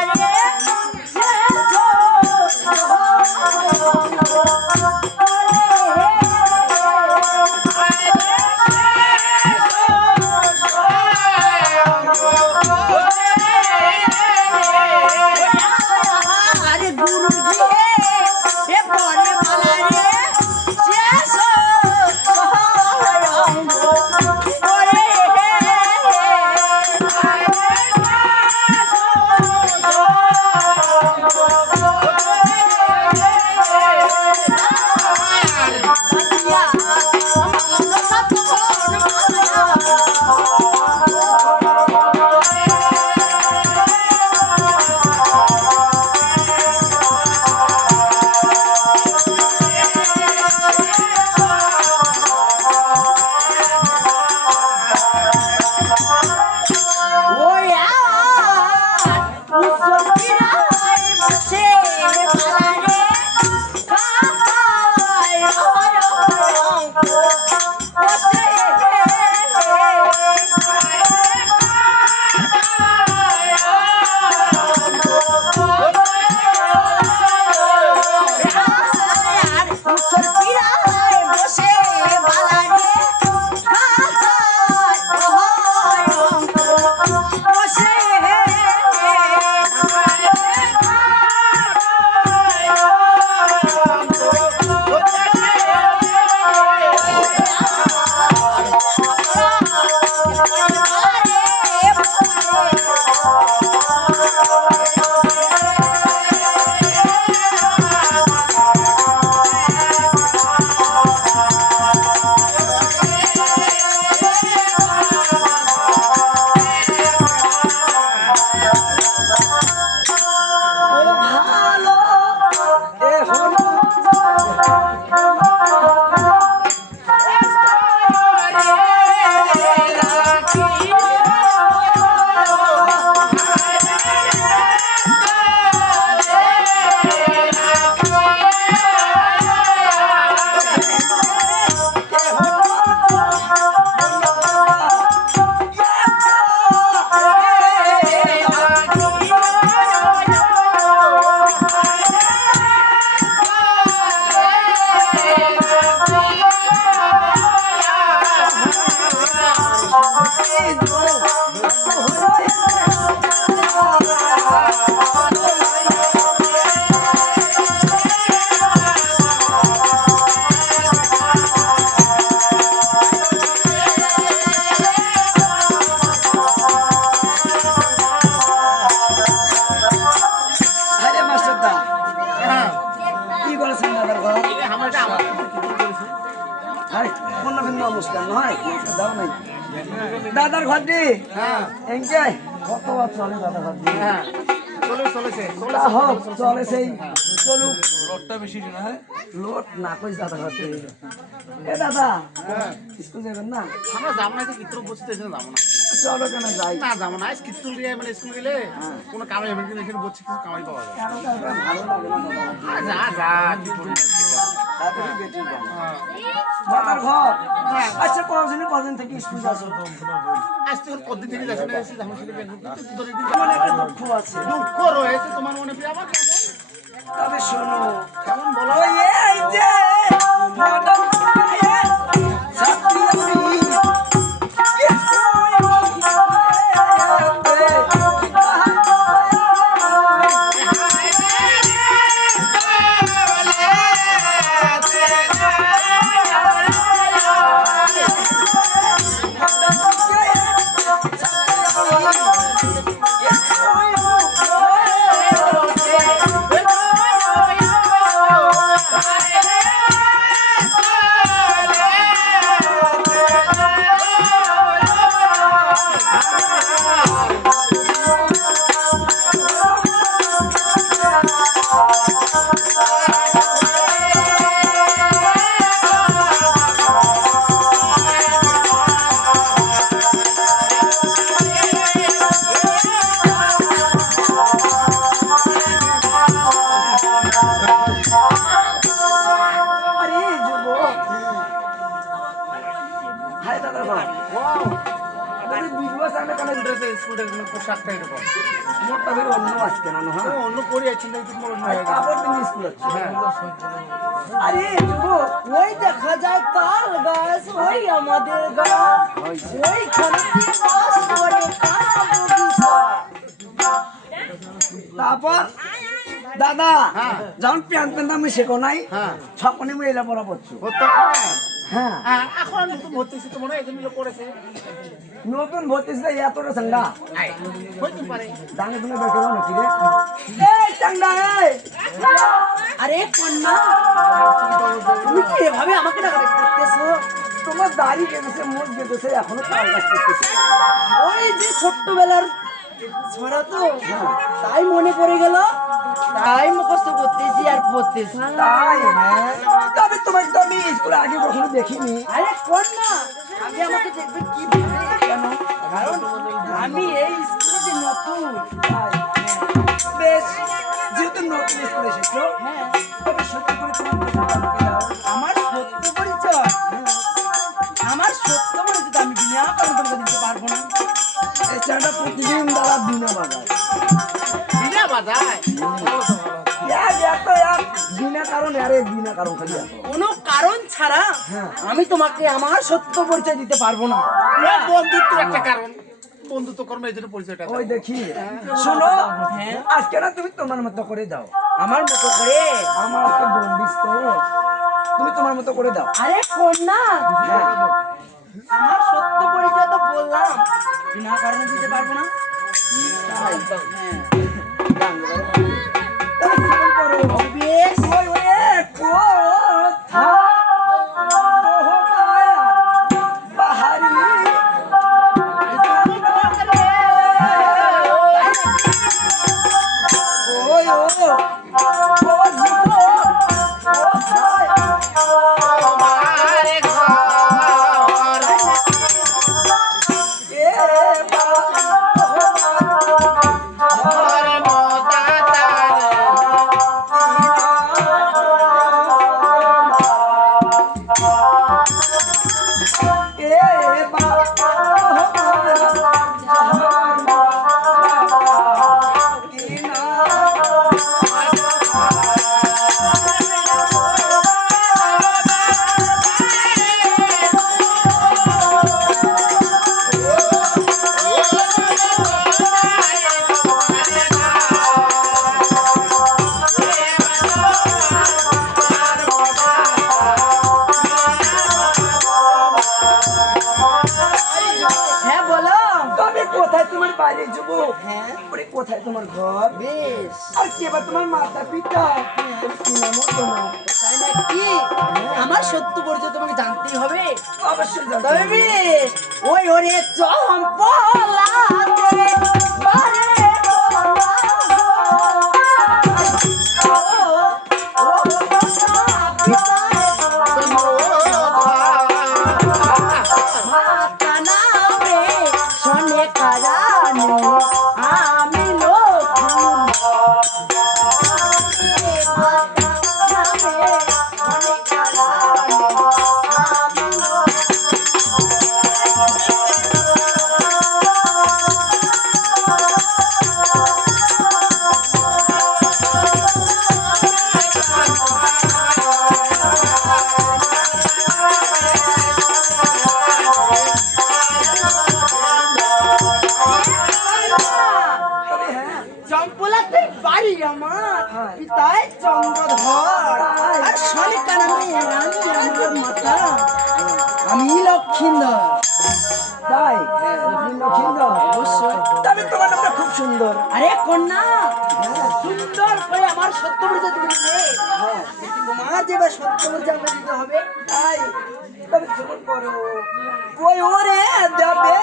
আরে কত বার চলে চলে সেই। চলুক। রোডটা বেশি না লোট না কই দাদা এ দাদা স্কুল যাবেন না? আমরা যাব না বসতে যাব না। চলো কেন যাই? না যাব না। দিয়ে মানে স্কুল গেলে কোনো কামাই হবে কিন্তু এখানে বসে কিছু কামাই পাওয়া যায়। ভালো লাগে না যা যা তাড়াতাড়ি বেটি যাও। দাদার ঘর। আচ্ছা কদিন কদিন থেকে স্কুল যাচ্ছ আজ তো কদিন থেকে যাচ্ছ মনে একটা দুঃখ আছে। দুঃখ রয়েছে তোমার মনে প্রিয় আমার কেমন? তবে শোনো কেমন বলো? এই যে মদন হাই দাদা ভাই। আরে ওই দেখা যায় কার গাছ ওই আমাদের গাছ ওইখানে তারপর? দাদা হ্যাঁ। যখন প্যান্ট প্যান্ট আমি শেখো নাই হ্যাঁ। মহিলা পড়া পড়ছো ভর্তি করে হ্যাঁ। হ্যাঁ এখন আর ভর্তি তো মনে হয় করেছে। নতুন ভর্তি ছিল এতটা চাঙ্গা। আই হইতে পারে। ডাঙে তুমি বেঁকে নাকি রে এই চাঙ্গা এই! আরে কন্যা! তুমি কি এভাবে আমাকে ডাকাডাকি করতেছো? তোমার দাড়ি কেটেছে মুখ কেটেছে এখনও তাল গাছ করতেছে। ওই যে ছোট্টবেলার ছড়া তো তাই মনে পড়ে গেল। তাই মুখস্থ করতেছি আর পড়তেছি তাই হ্যাঁ। তবে তোমার তো আমি স্কুলে আগে কখনো দেখিনি। আরে কন্যা আগে আমাকে দেখবে কি ভাবে কেন? কারণ আমি এই স্কুলে যে নতুন। বেশ যেহেতু নতুন স্কুলে এসেছ হ্যাঁ। তবে সত্যি করে তোমার পরিচয়টা আমাকে দাও। আমার সত্য পরিচয়। আমার সত্য পরিচয় আমি বিনা কারণ তোমাকে দিতে পারব না। এই চাটা প্রতিদিন দ্বারা বিনা বাজায়। বিনা বাজায়? কারণ আরে বিনা কারণ খালি কোনো কারণ ছাড়া হ্যাঁ। আমি তোমাকে আমার সত্য পরিচয় দিতে পারব না। বন্ধুত্ব একটা কারণ। বন্ধুত্ব কর্ম এই জন্য পরিচয়টা ওই দেখি। শোনো আজকে না তুমি তোমার মতো করে দাও। আমার মতো করে? আমার আজকে বন্দিস তো। তুমি তোমার মতো করে দাও। আরে কন্যা! হ্যাঁ। আমার সত্য পরিচয় তো বললাম। বিনা কারণে দিতে পারব না। হ্যাঁ। বেশ ওই তোমার হ্যাঁ ওরে কোথায় তোমার ঘর বেশ আর কে বা তোমার মাতা পিতা কি নাম তোমার তাই না কি আমার সত্য পরিচয় তোমাকে জানতেই হবে অবশ্যই জানতে হবে। ওই ওরে চম্পলাতে বারে যে বা সত্য আমাকে দিতে হবে তাই। তবে জীবন করো ওই ওরে দেবে।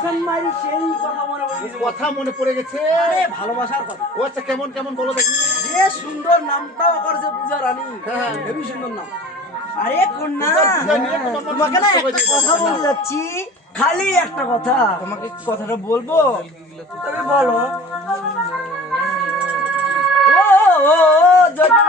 সেই কথা মনে পড়ে কথা মনে পড়ে গেছে। আরে ভালোবাসার কথা। ও আচ্ছা কেমন কেমন বলো দেখি। যে সুন্দর নামটাও করছে পূজা রানী। হ্যাঁ। হেবি সুন্দর নাম। আরে কন্যা তোমাকে না একটা কথা বলতে যাচ্ছি। খালি একটা কথা। তোমাকে কথাটা বলব? তবে বলো। ও ও, যদি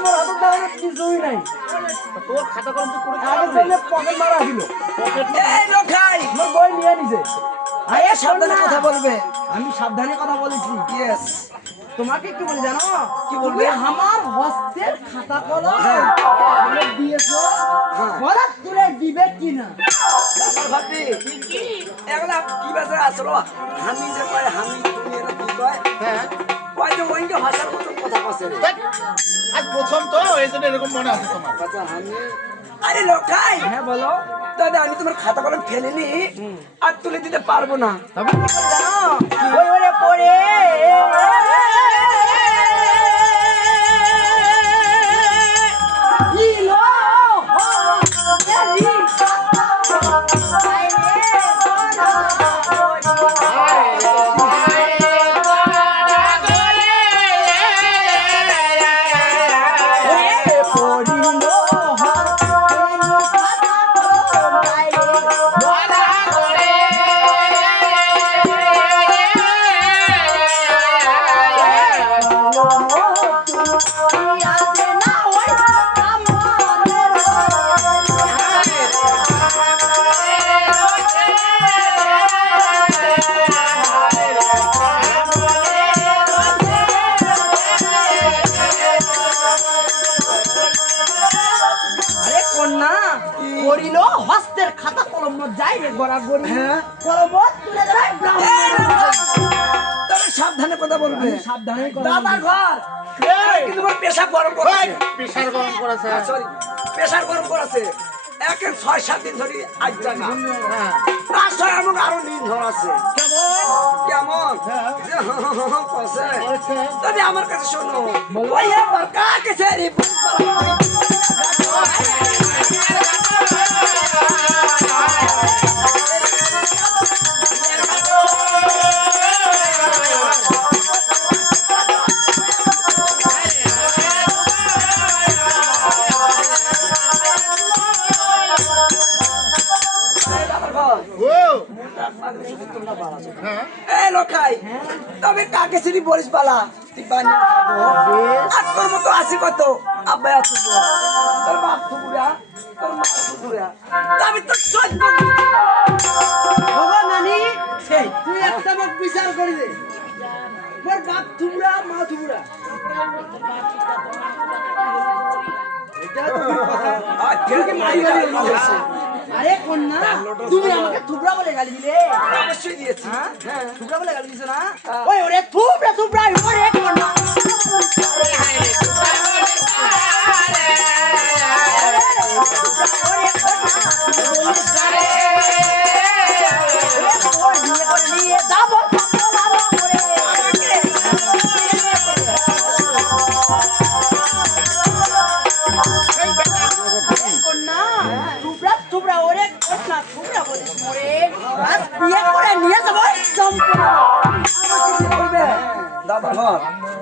এখন মোর হাতত কিছুই নাই। তোর খাতা কলম করে আগে জন্য পকেট মারা ছিল এই লোকাই মোর বই নিয়ে নিছে। আরে সাবধানে কথা বলবে। আমি সাবধানে কথা বলেছি। ইয়েস তোমাকে কি বলি জানো? কি বলবে? আমার হস্তের খাতা কলম হ্যাঁ। দিয়েছ। হ্যাঁ। বলা তুলে দিবে কিনা? কি? আসলো? আমি যে কয় আমি তুমি এরা কি কয়? হ্যাঁ। কয় যে ওইটা ভাষার মতো কথা কছে রে। দেখ, আজ প্রথম তো এই জন্য এরকম মনে আছে তোমার। আচ্ছা আমি আরে লোকাই! হ্যাঁ বলো। দাদা আমি তোমার খাতা কলম ফেলিনি আর তুলে দিতে পারব না। তবে কি পড়ে। আরে কন্যা করিল হস্তের খাতা কলম যাই রে গড়া গড়ি। হ্যাঁ। কলম তুলে দেয় ব্রাহ্মণ তবে সাবধানে কথা বলবে। সাবধানে দাদার ঘর। কিন্তু পেশা গরম করেছে প্রেসার গরম করেছে সরি প্রেশার গরম করেছে এক এক ছয় সাত দিন ধরে আজ জায়গা হ্যাঁ। তার সঙ্গে আমাকে আরও দিন আছে। কেমন? হ্যাঁ। তবে আমার কাছে শোনো আর তোর মতো আসি কত? আব্বাই আসু তোর বাপ থুকুরা তোর মা থুকুরা তবে তো সহ্য বাবা নানি তুই একটা মোক বিচার করে দে। মোর বাপ থুবড়া মা থুবড়া এটা তুমি কথা। আর কেউ কি মারি গালি আরে কন্যা তুমি আমাকে থুবড়া বলে গালি দিলে। অবশ্যই দিয়েছি। হ্যাঁ থুবড়া বলে গালি দিছো না? ওই ওরে থুবড়া থুবড়া ওরে কন্যা।